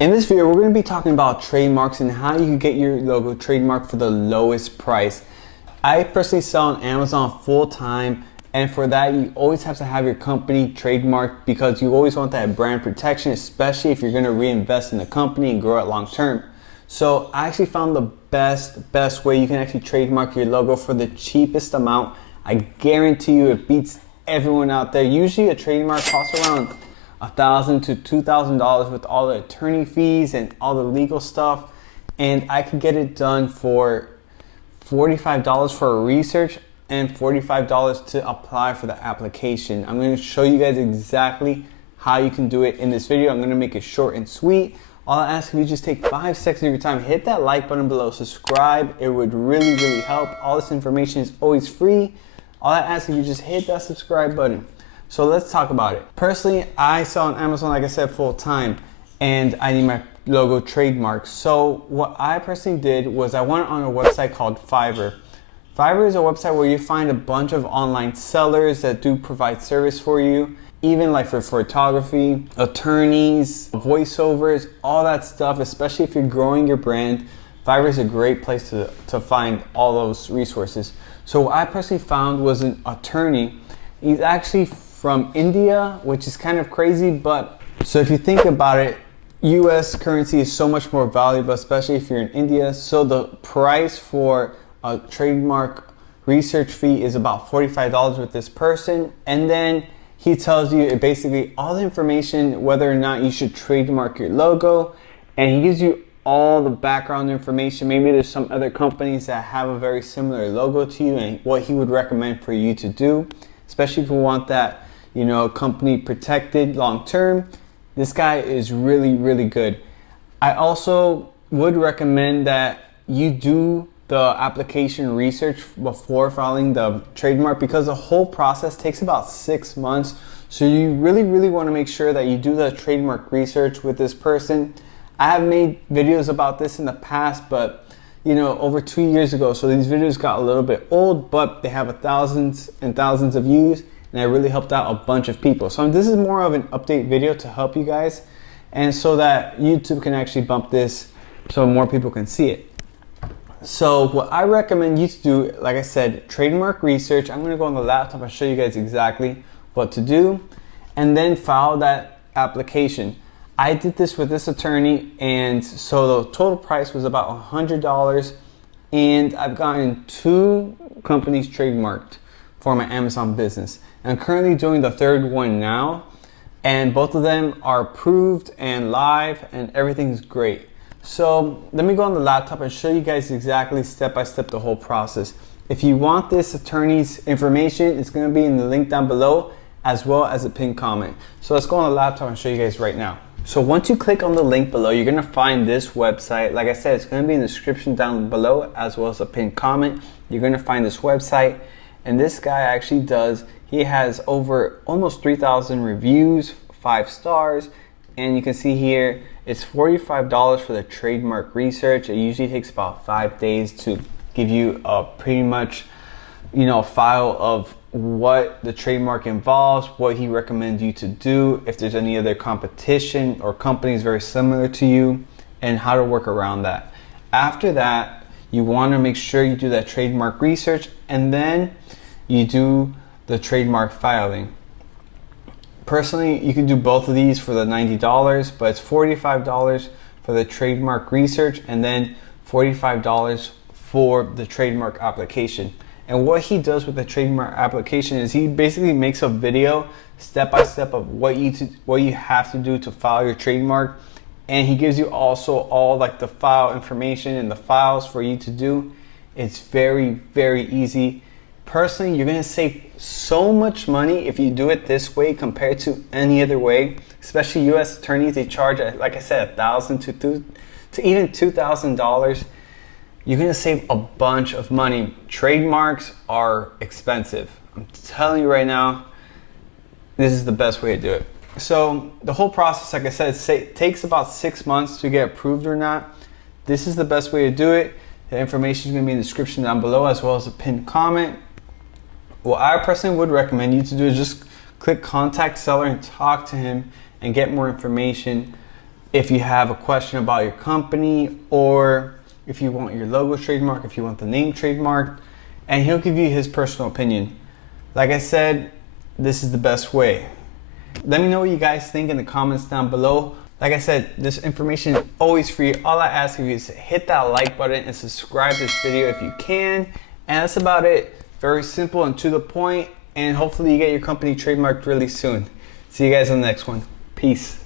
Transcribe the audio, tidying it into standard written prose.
In this video, we're going to be talking about trademarks and how you can get your logo trademarked for the lowest price. I personally sell on Amazon full time, and for that you always have to have your company trademarked because you always want that brand protection, especially if you're going to reinvest in the company and grow it long term. So I actually found the best way you can actually trademark your logo for the cheapest amount. I guarantee you it beats everyone out there. Usually a trademark costs around $1,000 to $2,000 with all the attorney fees and all the legal stuff, and I could get it done for $45 for a research and $45 to apply for the application. I'm going to show you guys exactly how you can do it in this video. I'm going to make it short and sweet. All I ask is you just take 5 seconds of your time, hit that like button below, subscribe. It would really help. All this information is always free. All I ask is you just hit that subscribe button. So let's talk about it. Personally, I sell on Amazon, like I said, full time, and I need my logo trademarked. So what I personally did was I went on a website called Fiverr. Fiverr is a website where you find a bunch of online sellers that do provide service for you, even like for photography, attorneys, voiceovers, all that stuff, especially if you're growing your brand. Fiverr is a great place to find all those resources. So what I personally found was an attorney. He's actually from India, which is kind of crazy, but so if you think about it, US currency is so much more valuable, especially if you're in India. So the price for a trademark research fee is about $45 with this person, and then he tells you basically all the information whether or not you should trademark your logo, and he gives you all the background information. Maybe there's some other companies that have a very similar logo to you and what he would recommend for you to do, especially if you want that, you know, company protected long term. This guy is really good. I also would recommend that you do the application research before filing the trademark because the whole process takes about 6 months. So you really want to make sure that you do the trademark research with this person. I have made videos about this in the past, but you know, over 2 years ago. So these videos got a little bit old, but they have thousands and thousands of views, and I really helped out a bunch of people. So this is more of an update video to help you guys, and so that YouTube can actually bump this so more people can see it. So what I recommend you to do, like I said, trademark research. I'm going to go on the laptop and show you guys exactly what to do, and then file that application. I did this with this attorney, and so the total price was about $100, and I've gotten 2 companies trademarked for my Amazon business. I'm currently doing the 3rd one now, and both of them are approved and live, and everything's great. So let me go on the laptop and show you guys exactly step by step the whole process. If you want this attorney's information, it's going to be in the link down below as well as a pinned comment. So let's go on the laptop and show you guys right now. So once you click on the link below, you're going to find this website. Like I said, it's going to be in the description down below as well as a pinned comment. You're going to find this website, and this guy actually he has over almost 3,000 reviews, 5 stars, and you can see here it's $45 for the trademark research. It usually takes about 5 days to give you a pretty much, you know, file of what the trademark involves, what he recommends you to do, if there's any other competition or companies very similar to you, and how to work around that. After that, you want to make sure you do that trademark research, and then you do the trademark filing. Personally, you can do both of these for the $90, but it's $45 for the trademark research and then $45 for the trademark application. And what he does with the trademark application is he basically makes a video step by step of what you have to do to file your trademark, and he gives you also all like the file information and the files for you to do. It's very easy. Personally, you're going to save so much money if you do it this way compared to any other way. Especially U.S. attorneys, they charge, like I said, $1,000 to even $2,000. You're going to save a bunch of money. Trademarks are expensive. I'm telling you right now, this is the best way to do it. So the whole process, like I said, takes about 6 months to get approved or not. This is the best way to do it. The information is going to be in the description down below as well as a pinned comment. What I personally would recommend you to do is just click contact seller and talk to him and get more information if you have a question about your company, or if you want your logo trademark, if you want the name trademarked, and he'll give you his personal opinion. Like I said, this is the best way. Let me know what you guys think in the comments down below. Like I said, this information is always free. All I ask of you is to hit that like button and subscribe to this video if you can. And that's about it. Very simple and to the point. And hopefully you get your company trademarked really soon. See you guys on the next one. Peace.